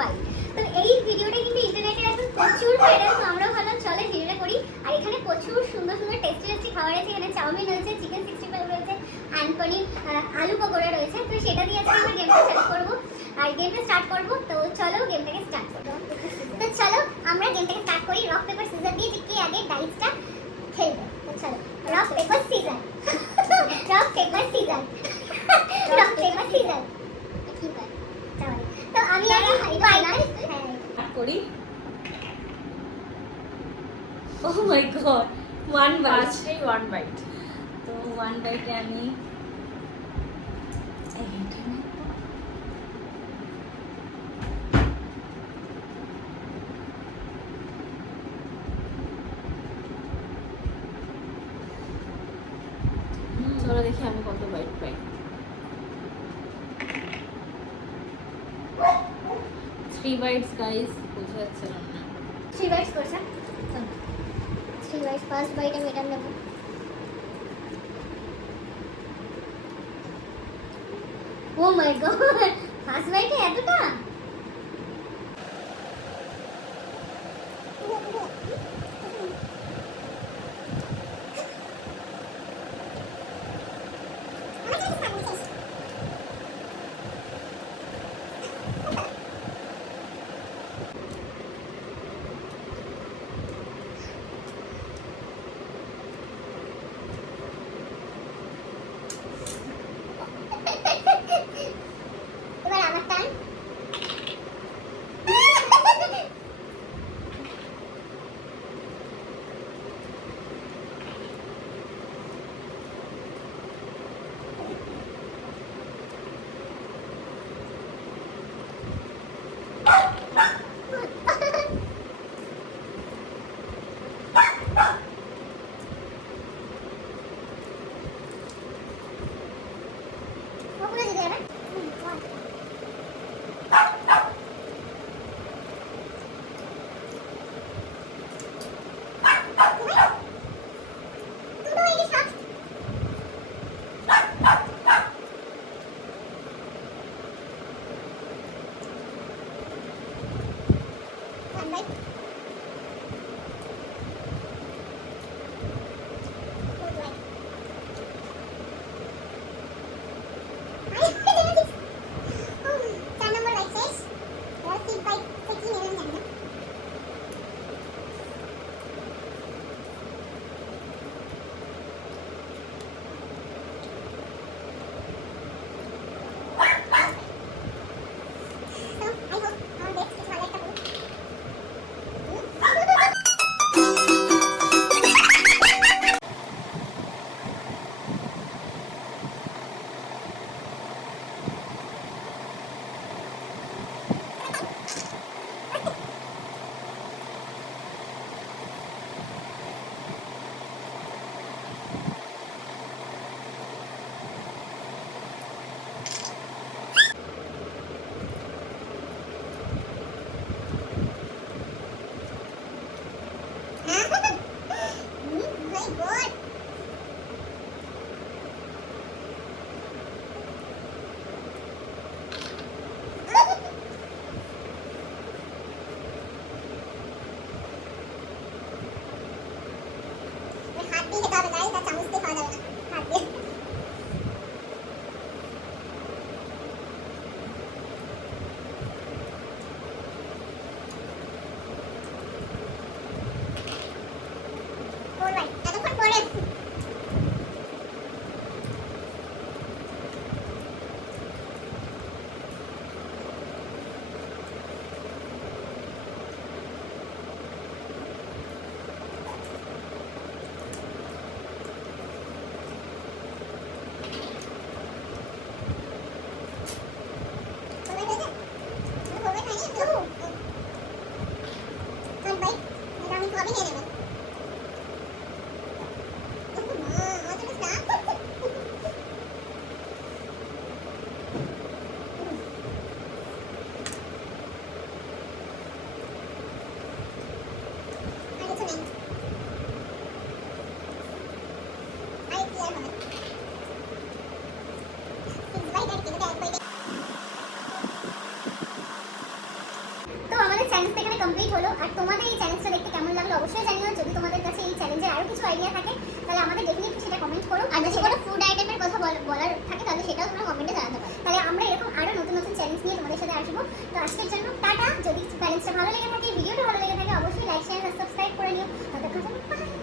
বাইট। তো এই ভিডিওটা কিন্তু ইন্টারনেটে এখন প্রচুর ভাইরাল, তো আমরাও ভাবলাম চলে ভিডিওটা করি। আর এখানে প্রচুর সুন্দর সুন্দর টেস্টি টেস্টি খাবার আছে। এখানে চাউমিন রয়েছে, চিকেন 65 রয়েছে, অ্যান্ড পনির আলু পকোড়া রয়েছে। তো সেটা দিয়ে আজকে আমরা গেমটা চালু করবো আর গেমটা স্টার্ট করবো। তো চলো গেমটাকে স্টার্ট করবো। তো চলো আমরা গেমটাকে স্টার্ট করি। রক পেপার সিজার দিয়ে যে কে আগে ডাইসটা খেলবে। তো চলো rock paper scissor, rock paper scissor, rock paper scissor. তো আমি আগে স্টার্ট করি। ও মাই গড, ওয়ান বাইট, ফার্স্টেই ওয়ান বাইট। তো ওয়ান বাইটে আমি চলো দেখি আমি কত বাইট পাই। 3 bites গাইস, বোঝা যাচ্ছে না। 3 bites করছে। 3 bites, ফার্স্ট বাইট আমি এটা নেব। ও মাই গড, ফার্স্ট বাইটে এতটা? এবার আমার টার্ন। ওগুলো দিতে হবে। কমপ্লিট হলো। আর তোমাদের এই চ্যালেঞ্জটা দেখতে কেমন লাগলো অবশ্যই জানিও। যদি তোমাদের কাছে এই চ্যালেঞ্জের আরও কিছু আইডিয়া থাকে তাহলে আমাদের ডেফিনেটলি সেটা কমেন্ট করো। আর যদি কোনো ফুড আইটেমের কথা বলার থাকে তাহলে সেটাও তোমরা কমেন্টে জানাতে পারো। তাহলে আমরা এরকম আরও নতুন নতুন চ্যালেঞ্জ নিয়ে তোমাদের সাথে আসবো। তো আজকের জন্য টাটা। যদি চ্যালেঞ্জটা ভালো লেগে থাকে, ভিডিওটা ভালো লেগে থাকে, অবশ্যই লাইক শেয়ার আর সাবস্ক্রাইব করে নিও। ততক্ষণ বাই।